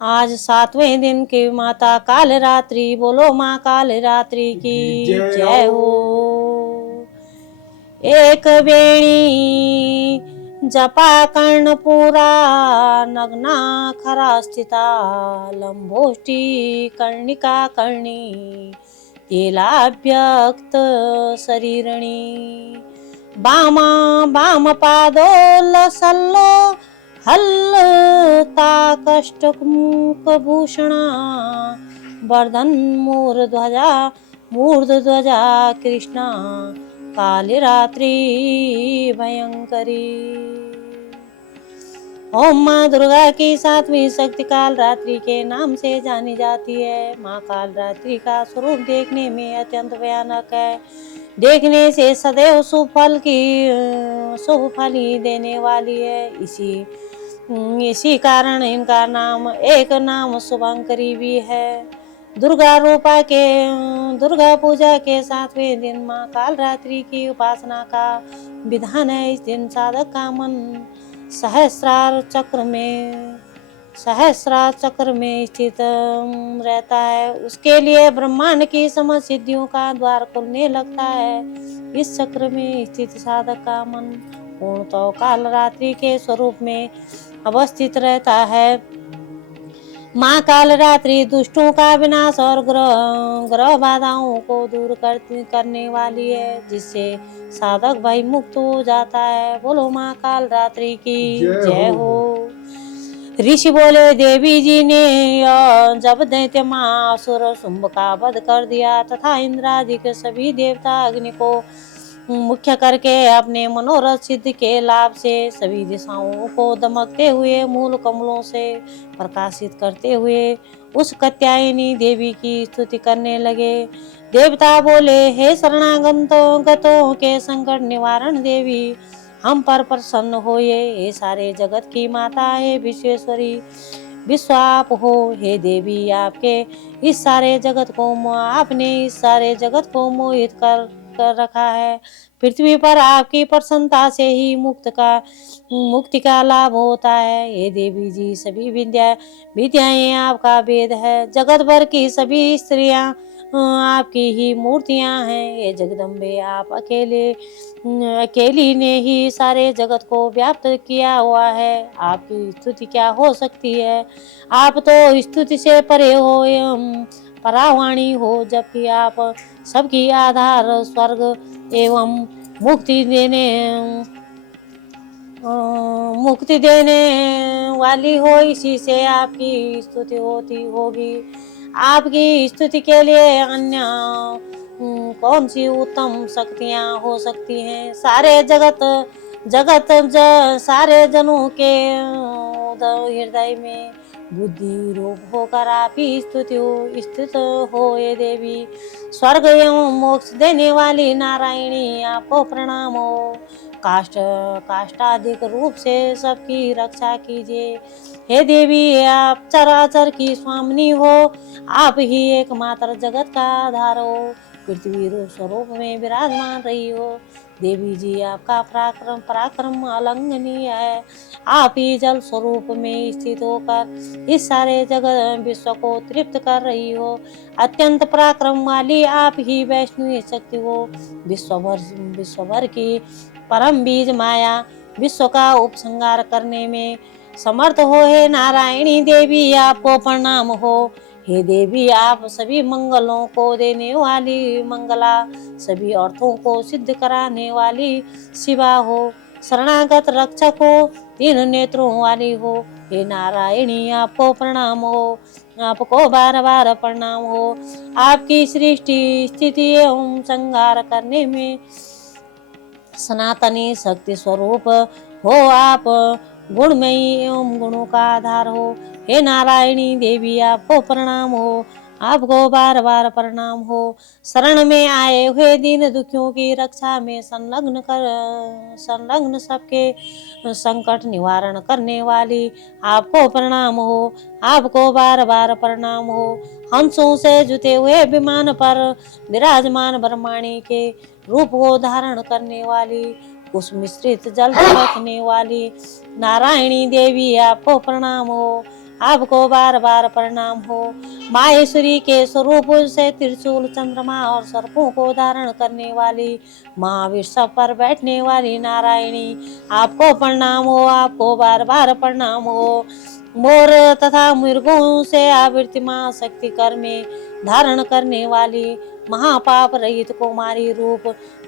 आज 7वें दिन की माता काल रात्रि, बोलो माँ काल रात्रि की जय हो। एक वेणी जपा कर्णपुरा, नग्ना खरा स्थिता लंबोष्टी कर्णिका कर्णी, तेलाभ्यक्त शरीरणी, बामा बाम पादोल सल्लो हल्लता कष्टमुखभूषणा, वर्धन मूर्ध्वध्वजा कृष्णा, काली रात्रि भयंकरी। ओम माँ दुर्गा की 7वीं शक्ति काल रात्रि के नाम से जानी जाती है। माँ काल रात्रि का स्वरूप देखने में अत्यंत भयानक है। देखने से सदैव शुभ फल ही देने वाली है। इसी कारण इनका एक नाम शुभंकरी भी है। दुर्गा पूजा के 7वें दिन माँ काल रात्रि की उपासना का विधान है। इस दिन साधक का मन सहस्रार चक्र में स्थित रहता है। उसके लिए ब्रह्मांड की समस्त सिद्धियों का द्वार खुलने लगता है। इस चक्र में स्थित साधक का मन पूर्णतः काल रात्रि के स्वरूप में अवस्थित रहता है। माँ काल रात्रि दुष्टों का विनाश और ग्रह बाधाओं को दूर करने वाली है, जिससे साधक भय मुक्त हो जाता है। बोलो माँ काल रात्रि की जय हो। ऋषि बोले, देवी जी ने जब दैत्य महासुर शुंभ का वध कर दिया तथा इंद्रादि के सभी देवता अग्नि को मुख्य करके अपने मनोरथ सिद्धि के लाभ से सभी दिशाओं को दमकते हुए मूल कमलों से प्रकाशित करते हुए उस कात्यायनी देवी की स्तुति करने लगे। देवता बोले, हे शरणागतों के संकट निवारण देवी, हम पर प्रसन्न होइए। हे सारे जगत की माता, हे विश्वेश्वरी, विश्व आप हो। हे देवी, आपने इस सारे जगत को मोहित कर रखा है। पृथ्वी पर आपकी प्रसन्नता से ही मुक्ति का लाभ होता है। हे देवी जी, सभी विद्याएं आपका वेद है। जगत भर की सभी स्त्रियां आपकी ही मूर्तियां हैं। ये जगदम्बे, आप अकेली ने ही सारे जगत को व्याप्त किया हुआ है। आपकी स्तुति क्या हो सकती है। आप तो स्तुति से परे हो, परावाणी हो, जबकि आप सबकी आधार स्वर्ग एवं मुक्ति देने वाली हो। इसी से आपकी स्तुति होती होगी। आपकी स्तुति के लिए अन्य कौन सी उत्तम शक्तियां हो सकती हैं। सारे जनों के हृदय में बुद्धि रूप होकर आप ही स्थित हो। ये देवी, स्वर्ग एवं मोक्ष देने वाली नारायणी, आपको प्रणाम हो। काष्टाधिक रूप से सबकी रक्षा कीजिए। हे देवी, आप चराचर की स्वामिनी हो। आप ही एकमात्र जगत का आधार हो। पृथ्वी रूप स्वरूप में विराजमान रही हो। देवी जी, आपका पराक्रम अलंघनीय है। आप ही जल स्वरूप में स्थित होकर इस सारे जगत विश्व को तृप्त कर रही हो। अत्यंत पराक्रम वाली आप ही वैष्णवी शक्ति हो। विश्व भर की परम बीज माया विश्व का उपसंहार करने में समर्थ हो। हे नारायणी देवी, आपको प्रणाम हो। हे देवी, आप सभी मंगलों को देने वाली मंगला, सभी अर्थों को सिद्ध कराने वाली शिवा हो। शरणागत रक्षक हो, 3 नेत्रों वाली हो। हे नारायणी, आपको प्रणाम हो। आपको बार बार प्रणाम हो। आपकी सृष्टि स्थिति एवं संहार करने में सनातनी शक्ति स्वरूप हो। आप गुणमयी एवं गुणों का आधार हो। हे नारायणी देवी, आपको प्रणाम हो। आपको बार बार प्रणाम हो। शरण में आए हुए दीन दुखियों की रक्षा में संलग्न सबके संकट निवारण करने वाली, आपको प्रणाम हो। आपको बार बार प्रणाम हो। हंसों से जुते हुए विमान पर विराजमान ब्रह्माणी के रूप को धारण करने वाली, उस मिश्रित जल रखने वाली नारायणी देवी, आपको प्रणाम हो। आपको बार बार प्रणाम हो। माहेश्वरी के स्वरूप से त्रिशूल, चंद्रमा और सर्पों को धारण करने वाली, महावीर सब पर बैठने वाली नारायणी, आपको प्रणाम हो, आपको बार बार प्रणाम हो। मोर तथा मृगों से आवृत्ति मां शक्ति कर में धारण करने वाली, महापाप रहित कुमारी रूप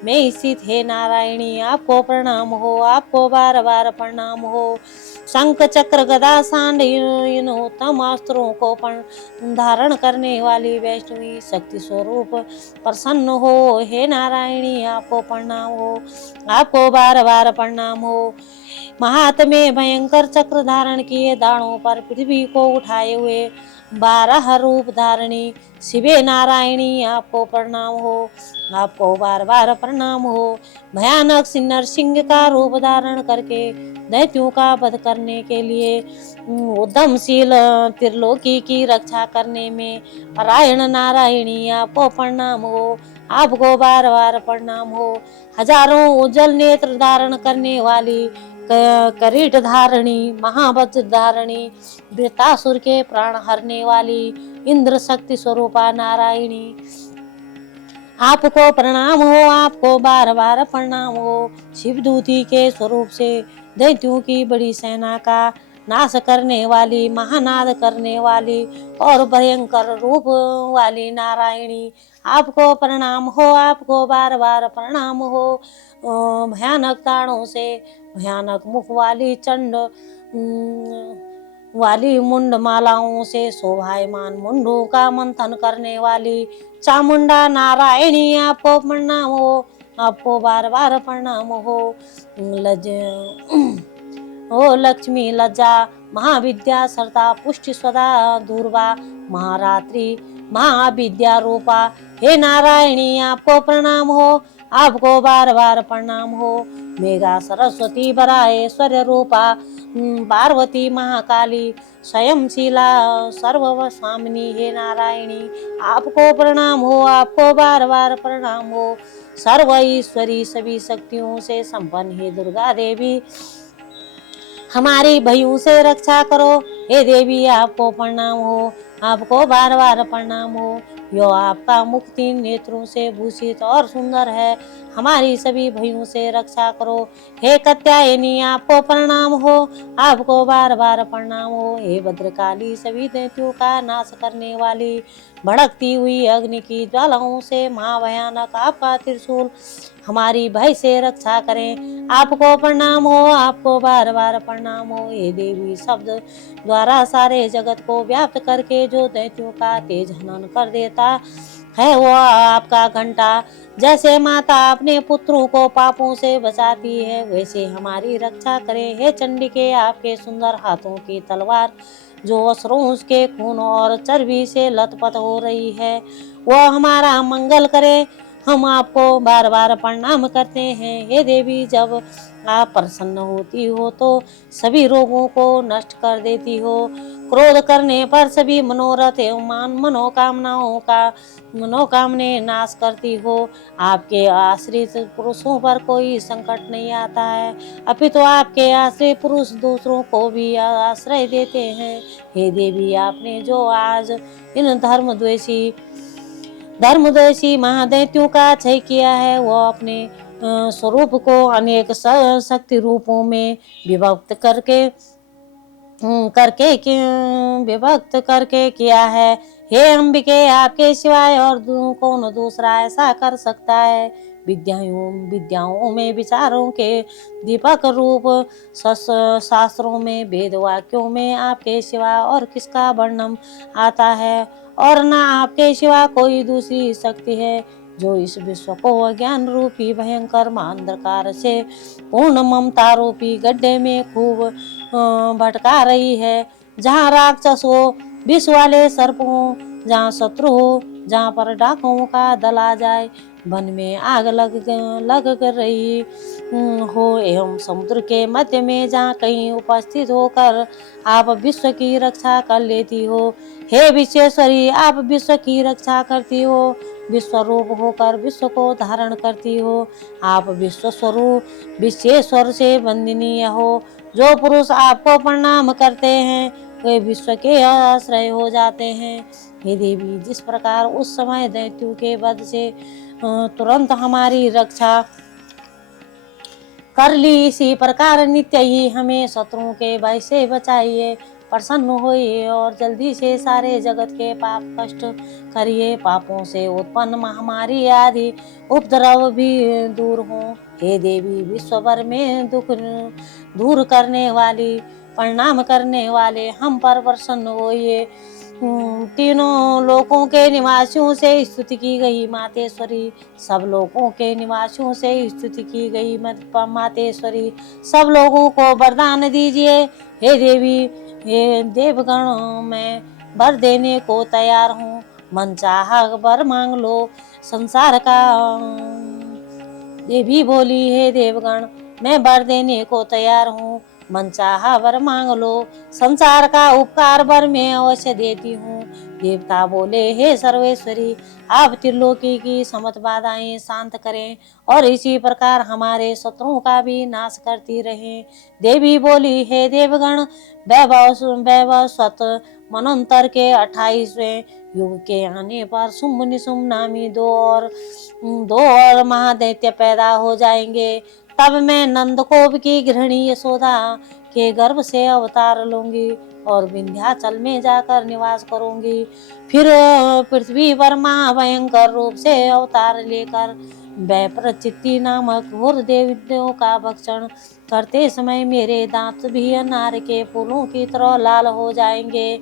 में स्थित है नारायणी, आपको प्रणाम हो, आपको बार बार प्रणाम हो। शंख चक्र गदा सांड इन उत्तम अस्त्रों को धारण करने वाली वैष्णवी शक्ति स्वरूप प्रसन्न हो, हे नारायणी, आपको प्रणाम हो, आपको बार बार प्रणाम हो। महात्मे भयंकर चक्र धारण किए, दाढ़ों पर पृथ्वी को उठाए हुए 12 रूप धारणी शिवे नारायणी, आपको प्रणाम हो, आपको बार बार प्रणाम हो। भयानक नरसिंह का रूप धारण करके दैत्यों का वध करने के लिए उद्यमशील त्रिलोकी की रक्षा करने में परायण नारायणी, आपको प्रणाम हो, आपको बार बार प्रणाम हो। हजारों उज्जवल नेत्र धारण करने वाली, करीट धारणी, महावज्र धारणी, वृतासुर के प्राण हरने वाली इंद्र शक्ति स्वरूपा नारायणी, आपको प्रणाम हो, आपको बार बार प्रणाम हो। शिवदूती के स्वरूप से दैत्यों की बड़ी सेना का नाश करने वाली, महानाद करने वाली और भयंकर रूप वाली नारायणी, आपको प्रणाम हो, आपको बार बार प्रणाम हो। भयानक ताड़ों से भयानक मुख वाली, चंड वाली, मुंड मालाओं से शोभायमान मुंडों का मंथन करने वाली चामुंडा नारायणी, आपको प्रणाम हो, आपको बार बार प्रणाम हो। ओ लक्ष्मी लज्जा, महाविद्या सरता, पुष्टि सदा दूर्वा, महारात्रि, महाविद्या रूपा, हे नारायणी, आपको प्रणाम हो, आपको बार बार प्रणाम हो। मेघा सरस्वती बराहेश्वर्य रूपा, पार्वती महाकाली, स्वयंशीला सर्व स्वामिनी, हे नारायणी, आपको प्रणाम हो, आपको बार बार प्रणाम हो। सर्व ईश्वरी सभी शक्तियों से संपन्न हे दुर्गा देवी, हमारी भयों से रक्षा करो, हे देवी, आपको प्रणाम हो, आपको बार बार प्रणाम हो। यो आपका मुख 3 नेत्रों से भूषित और सुंदर है, हमारी सभी भयों से रक्षा करो, हे कात्यायनी, आपको प्रणाम हो, आपको बार बार प्रणाम हो। हे भद्रकाली, सभी दैत्यों का नाश करने वाली, भड़कती हुई अग्नि की ज्वालाओं से महाभयानक आपका त्रिशूल हमारी भय से रक्षा करें, आपको प्रणाम हो, आपको बार बार प्रणाम हो। हे देवी, शब्द द्वारा सारे जगत को व्याप्त करके जो दैत्यों का तेज हनन कर देता है, वो आपका घंटा, जैसे माता अपने पुत्रों को पापों से बचाती है, वैसे हमारी रक्षा करे, हे चंडिके, आपके सुंदर हाथों की तलवार जो असुरों के खून और चर्बी से लथपथ हो रही है, वो हमारा मंगल करे, हम आपको बार बार प्रणाम करते हैं। हे देवी, जब आप प्रसन्न होती हो तो सभी रोगों को नष्ट कर देती हो, क्रोध करने पर सभी मनोरथ एवं मनोकामने नाश करती हो। आपके आश्रित पुरुषों पर कोई संकट नहीं आता है, अपितु आपके आश्रित पुरुष दूसरों को भी आश्रय देते हैं। हे देवी, आपने जो आज इन धर्मद्वेषी महादैत्यों का क्षय किया है, वो अपने स्वरूप को अनेक शक्ति रूपों में विभक्त करके किया है। हे अंबिके, आपके सिवाय और कौन दूसरा ऐसा कर सकता है। विद्याओं में विचारों के दीपक रूप, शास्त्रों में वेद वाक्यों में आपके सिवा और किसका वर्णन आता है, और न आपके सिवा कोई दूसरी शक्ति है जो इस विश्व को अज्ञान रूपी भयंकर अंधकार से पूर्ण ममता रूपी गड्ढे में खूब भटका रही है। जहाँ राक्षस हो, विष वाले सर्प हो, जहाँ शत्रु हो, जहाँ पर डाकुओं का दल आ जाए, वन में आग लग कर रही हो, एवं समुद्र के मध्य में जहाँ कहीं उपस्थित होकर आप विश्व की रक्षा कर लेती हो। हे विश्वेश्वरी, आप विश्व की रक्षा करती हो, विश्व रूप होकर विश्व को धारण करती हो। आप विश्व स्वरूप विश्वेश्वर से वंदनीय हो। जो पुरुष आपको प्रणाम करते हैं वे विश्व के आश्रय हो जाते हैं। हे देवी, जिस प्रकार उस समय दैत्यों के वध से तुरंत हमारी रक्षा कर ली, इसी प्रकार नित्य ही हमें शत्रुओं के भय से बचाइए, प्रसन्न होइए और जल्दी से सारे जगत के पाप कष्ट करिए। पापों से उत्पन्न महामारी आदि उपद्रव भी दूर हो। हे देवी, विश्व भर में दुख दूर करने वाली, प्रणाम करने वाले हम पर प्रसन्न होइए। तीनों लोकों के निवासियों से स्तुति की गई मातेश्वरी, सब लोगों के निवासियों से स्तुति की गई मातेश्वरी, सब लोगों को वरदान दीजिए। हे देवी, हे देवगण, मैं वर देने को तैयार हूँ, मन चाहा वर मांग लो संसार का। देवी बोली, हे देवगण, मैं वर देने को तैयार हूँ, मन चाहा वर मांग लो, संसार का उपकार वर मैं अवश्य देती हूँ। देवता बोले, हे सर्वेश्वरी, आप त्रिलोकी की समस्त बाधाएं शांत करें और इसी प्रकार हमारे शत्रुओं का भी नाश करती रहें। देवी बोली, हे देवगण, वैभव स्वत मनंतर के 28वें युग के आने पर शुंभ निशुंभ नामी दो और महादैत्य पैदा हो जाएंगे। तब मैं नंदकोप की गृहिणी यशोदा के गर्भ से अवतार लूंगी और विंध्याचल में जाकर निवास करूंगी। फिर पृथ्वी पर महाभयंकर रूप से अवतार लेकर वैप्रचित्ति नामक घोर देवियों का भक्षण करते समय मेरे दांत भी अनार के फूलों की तरह लाल हो जाएंगे।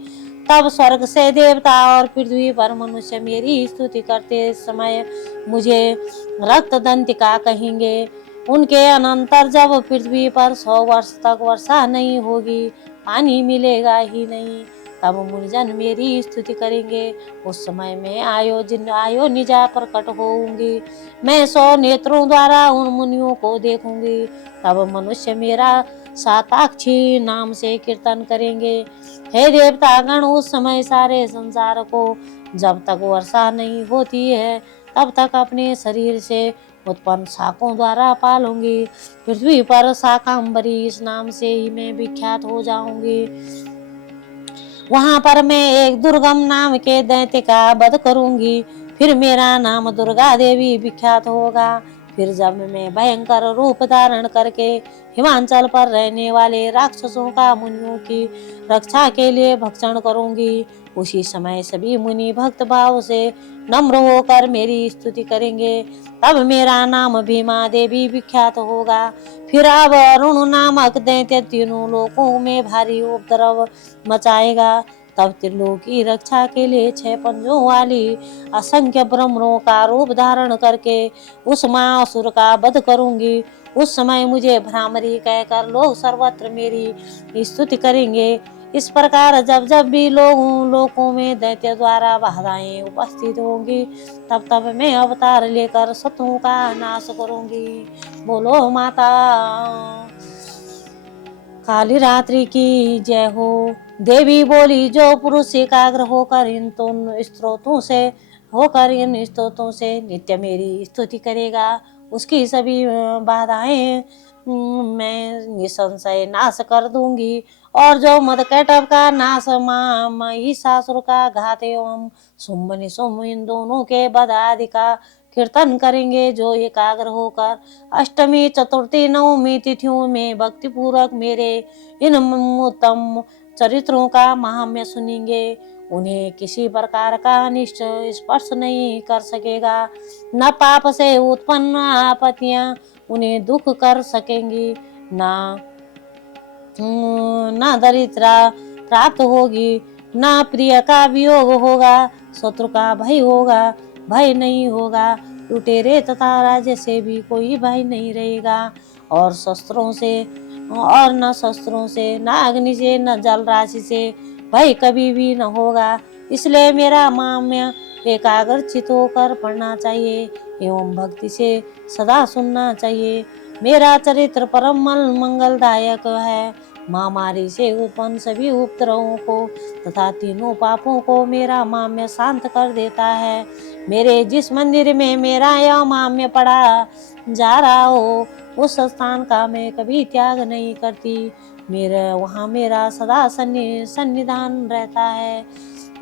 तब स्वर्ग से देवता और पृथ्वी पर मनुष्य मेरी स्तुति करते समय मुझे रक्त दंतिका कहेंगे। उनके अनंतर जब पृथ्वी पर 100 वर्ष तक वर्षा नहीं होगी, पानी मिलेगा ही नहीं, तब मुनिजन मेरी स्तुति करेंगे। उस समय मैं आयो निजा प्रकट होऊंगी, मैं 100 नेत्रों द्वारा उन मुनियों को देखूंगी। तब मनुष्य मेरा साताक्षी नाम से कीर्तन करेंगे। हे देवतागण, उस समय सारे संसार को जब तक वर्षा नहीं होती है तब तक अपने शरीर से उत्पन्न शाकों द्वारा पालूंगी। पृथ्वी पर शाकांबरी इस नाम से ही मैं विख्यात हो जाऊंगी। वहां पर मैं एक दुर्गम नाम के दैत्य का वध करूंगी, फिर मेरा नाम दुर्गा देवी विख्यात होगा। फिर जब मैं भयंकर रूप धारण करके हिमांचल पर रहने वाले राक्षसों का मुनियों की रक्षा के लिए भक्षण करूंगी, उसी समय सभी मुनि भक्त भाव से नम्र होकर मेरी स्तुति करेंगे। तब मेरा नाम भीमा देवी विख्यात होगा। फिर अब अरुण नामक दैत्य तीनों लोकों में भारी उपद्रव मचाएगा। तब त्रिलोक की रक्षा के लिए 6 पंजों वाली असंख्य ब्रह्मों का रूप धारण करके उस महासुर का वध करूंगी। उस समय मुझे भ्रामरी कहकर लोग सर्वत्र मेरी स्तुति करेंगे। इस प्रकार जब जब भी लोकों में दैत्य द्वारा बाधाएं उपस्थित होंगी, तब तब मैं अवतार लेकर शत्रुओं का नाश करूंगी। बोलो माता काली रात्रि की जय हो। देवी बोली, जो पुरुष एकाग्र होकर इन स्त्रोतों से नित्य मेरी स्तुति करेगा, उसकी सभी बाधाएं मैं निसंशय नाश कर दूंगी। और जो मदकैटव का नाश, महिषासुर का घात एवं शुंभ निशुंभ इन दोनों के वध आदि का कीर्तन करेंगे, जो एकाग्र होकर अष्टमी चतुर्थी नवमी तिथियों में भक्ति पूर्वक मेरे इन उत्तम चरित्रों का महात्म्य सुनेंगे, उन्हें किसी प्रकार का अनिष्ट स्पर्श नहीं कर सकेगा। न पाप से उत्पन्न आपत्तियां उन्हें दुख कर सकेंगी, न दरिद्रा प्राप्त होगी, न प्रिय का वियोग होगा, शत्रु का भय नहीं होगा, लुटेरे तथा राज्य से भी कोई भय नहीं रहेगा, और न शस्त्रों से, न अग्नि से, न जल राशि से भय कभी भी न होगा। इसलिए मेरा महात्म्य एकाग्रचित होकर पढ़ना चाहिए एवं भक्ति से सदा सुनना चाहिए। मेरा चरित्र परम मंगलदायक है। महामारी से उत्पन्न सभी उपद्रवों को तथा तीनों पापों को मेरा महात्म्य शांत कर देता है। मेरे जिस मंदिर में मेरा यह महात्म्य पढ़ा जा रहा हो, उस स्थान का मैं कभी त्याग नहीं करती। वहाँ मेरा सदा सन्निधान रहता है।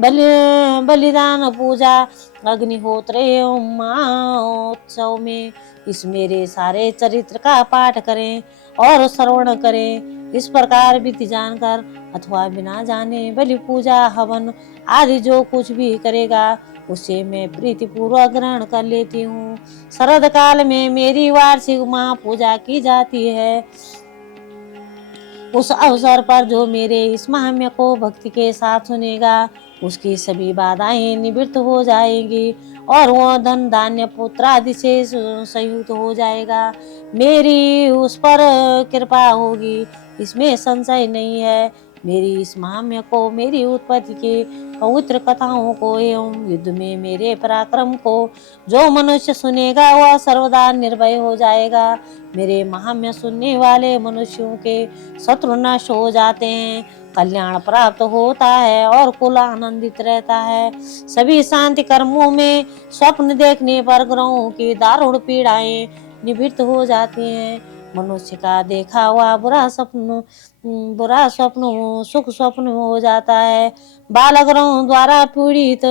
बलिदान, पूजा, अग्निहोत्र एवं महोत्सव में इस मेरे सारे चरित्र का पाठ करें और श्रवण करें। इस प्रकार विधि जानकर अथवा बिना जाने बलि, पूजा, हवन आदि जो कुछ भी करेगा उसे मैं प्रीति पूर्वक ग्रहण कर लेती हूँ। शरद काल में मेरी वार्षिक महापूजा की जाती है। उस अवसर पर जो मेरे इस महात्म्य को भक्ति के साथ सुनेगा उसकी सभी बाधाएं निवृत्त हो जाएंगी और वह धन, धान्य, पुत्र आदि से संयुक्त हो जाएगा। मेरी उस पर कृपा होगी, इसमें संशय नहीं है। मेरी इस महात्म्य को, मेरी उत्पत्ति की पवित्र कथाओं को एवं युद्ध में मेरे पराक्रम को जो मनुष्य सुनेगा वह सर्वदा निर्भय हो जाएगा। मेरे महात्म्य सुनने वाले मनुष्यों के शत्रु नष्ट हो जाते हैं, कल्याण प्राप्त होता है और कुल आनंदित रहता है। सभी शांति कर्मों में स्वप्न देखने पर ग्रहों की दारुण पीड़ाएं निवृत्त हो जाती हैं। मनुष्य का देखा हुआ बुरा स्वप्न सुख स्वप्न हो जाता है। बालग्रहों द्वारा पीड़ित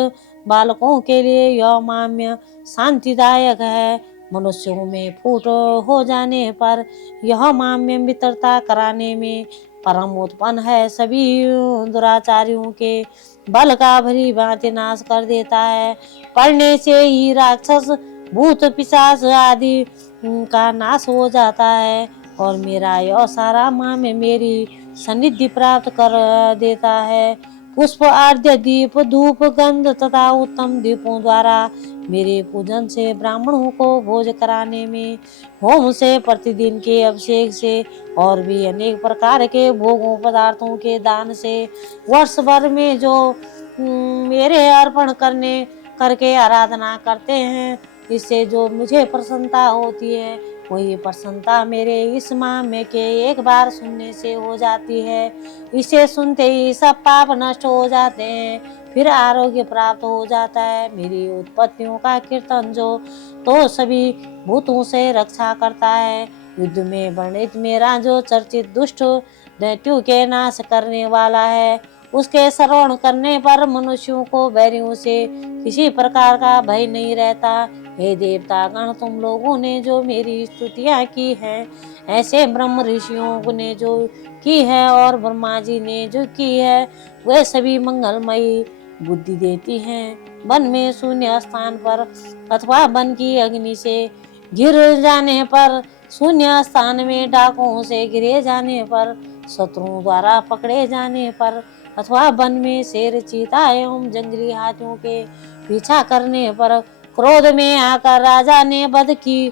बालकों के लिए यह महात्म्य शांतिदायक है। मनुष्यों में फूट हो जाने पर यह महात्म्य मित्रता कराने में परम उत्पन्न है। सभी दुराचारियों के बल का भली भांति नाश कर देता है। पढ़ने से ही राक्षस, भूत, पिशाच आदि का नाश हो जाता है और मेरा यह सारा महात्म्य मेरी सन्निधि प्राप्त कर देता है। पुष्प, आद्य, दीप, धूप, गंध तथा उत्तम दीपों द्वारा मेरे पूजन से, ब्राह्मणों को भोज कराने में, होम से, प्रतिदिन के अभिषेक से और भी अनेक प्रकार के भोगों पदार्थों के दान से, वर्ष भर में जो मेरे अर्पण करके आराधना करते हैं, इससे जो मुझे प्रसन्नता होती है वही प्रसन्नता मेरे इस महात्म्य के एक बार सुनने से हो जाती है। इसे सुनते ही सब पाप नष्ट हो जाते हैं, फिर आरोग्य प्राप्त हो जाता है। मेरी उत्पत्तियों का कीर्तन जो तो सभी भूतों से रक्षा करता है। युद्ध में वर्णित मेरा जो चर्चित दुष्ट दैत्यों के नाश करने वाला है, उसके श्रवण करने पर मनुष्यों को बैरियों से किसी प्रकार का भय नहीं रहता। हे देवतागण, तुम लोगों ने जो मेरी स्तुतियाँ की हैं, ऐसे ब्रह्म ऋषियों ने जो की है और ब्रह्मा जी ने जो की है, वे सभी मंगलमयी बुद्धि देती हैं। वन में शून्य स्थान पर अथवा वन की अग्नि से गिर जाने पर, शून्य स्थान में डाकुओं से गिरे जाने पर, शत्रुओं द्वारा पकड़े जाने पर अथवा वन में शेर, चीता एवं जंगली हाथियों के पीछा करने पर, क्रोध में आकर राजा ने वध की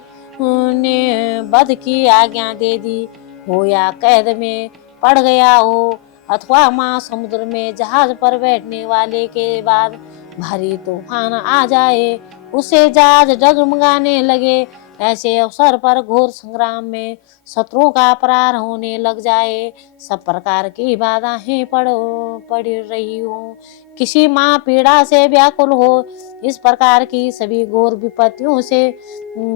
आज्ञा दे दी हो या कैद में पड़ गया हो, अथवा समुद्र में जहाज पर बैठने वाले के बाद भारी तूफान आ जाए, उसे जहाज डगमगाने लगे, ऐसे अवसर पर घोर संग्राम में शत्रुओं का प्रहार होने लग जाए, सब प्रकार की बाधाएं पड़ रही हो, किसी माँ पीड़ा से व्याकुल हो, इस प्रकार की सभी घोर विपत्तियों से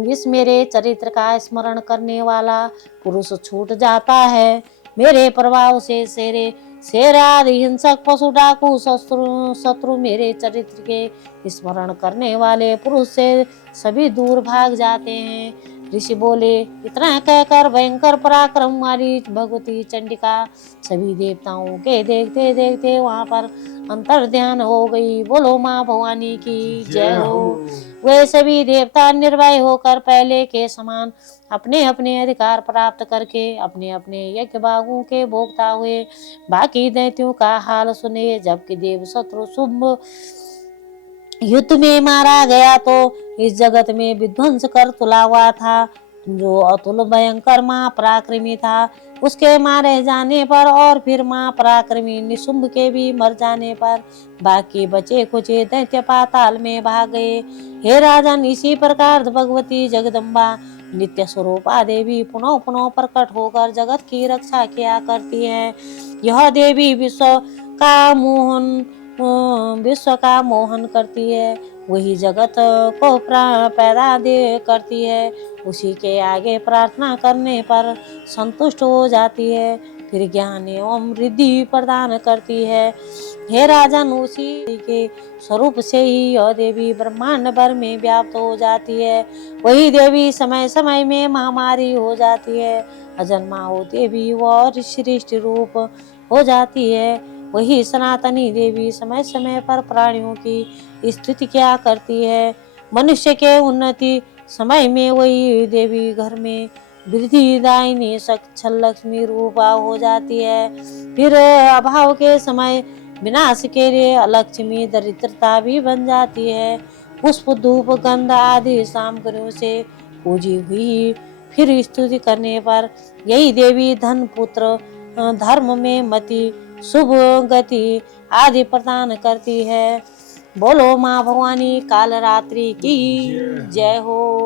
इस मेरे चरित्र का स्मरण करने वाला पुरुष छूट जाता है। मेरे प्रभाव से शेर आदि हिंसक, पशु, डाकू, शत्रु मेरे चरित्र के स्मरण करने वाले पुरुष से सभी दूर भाग जाते हैं। ऋषि बोले, इतना कहकर भयंकर पराक्रम वाली भगवती चंडिका सभी देवताओं के देखते देखते वहां पर अंतर ध्यान हो गई। बोलो माँ भवानी की जय हो। वे सभी देवता निर्भय होकर पहले के समान अपने अपने अधिकार प्राप्त करके अपने अपने यज्ञ भागों के भोक्ता हुए। बाकी दैत्यों का हाल सुने, जबकि देव शत्रु शुंभ युद्ध में मारा गया तो इस जगत में विध्वंस कर तुला हुआ था। जो अतुल भयंकर महापराक्रमी था, उसके मारे जाने पर और फिर महापराक्रमी निशुंभ के भी मर जाने पर बाकी बचे कुचे दैत्य पाताल में भाग गए। हे राजन, इसी प्रकार भगवती जगदम्बा नित्य स्वरूपा देवी पुनः पुनः प्रकट होकर जगत की रक्षा किया करती है। यह देवी विश्व का मोहन करती है, वही जगत को पैदा करती है, उसी के आगे प्रार्थना करने पर संतुष्ट हो जाती है। फिर ज्ञान एवं रिद्धि प्रदान करती है। हे राजन, उसी के स्वरूप से ही यह देवी ब्रह्मांड भर में व्याप्त हो जाती है। वही देवी समय समय में महामारी हो जाती है। अजन्मा हो देवी और श्रेष्ठ रूप हो जाती है। वही सनातनी देवी समय समय पर प्राणियों की स्थिति क्या करती है। मनुष्य के उन्नति समय में वही देवी घर में वृद्धि दायिनी सक्षम लक्ष्मी रूपा हो जाती है। फिर अभाव के समय विनाश के लिए अलक्ष्मी दरिद्रता भी बन जाती है। पुष्प धूप गंध आदि सामग्रियों से पूजी हुई फिर स्तुति करने पर यही देवी धन पुत्र धर्म में मति शुभ गति आदि प्रदान करती है। बोलो माँ भवानी काल रात्रि की जय हो।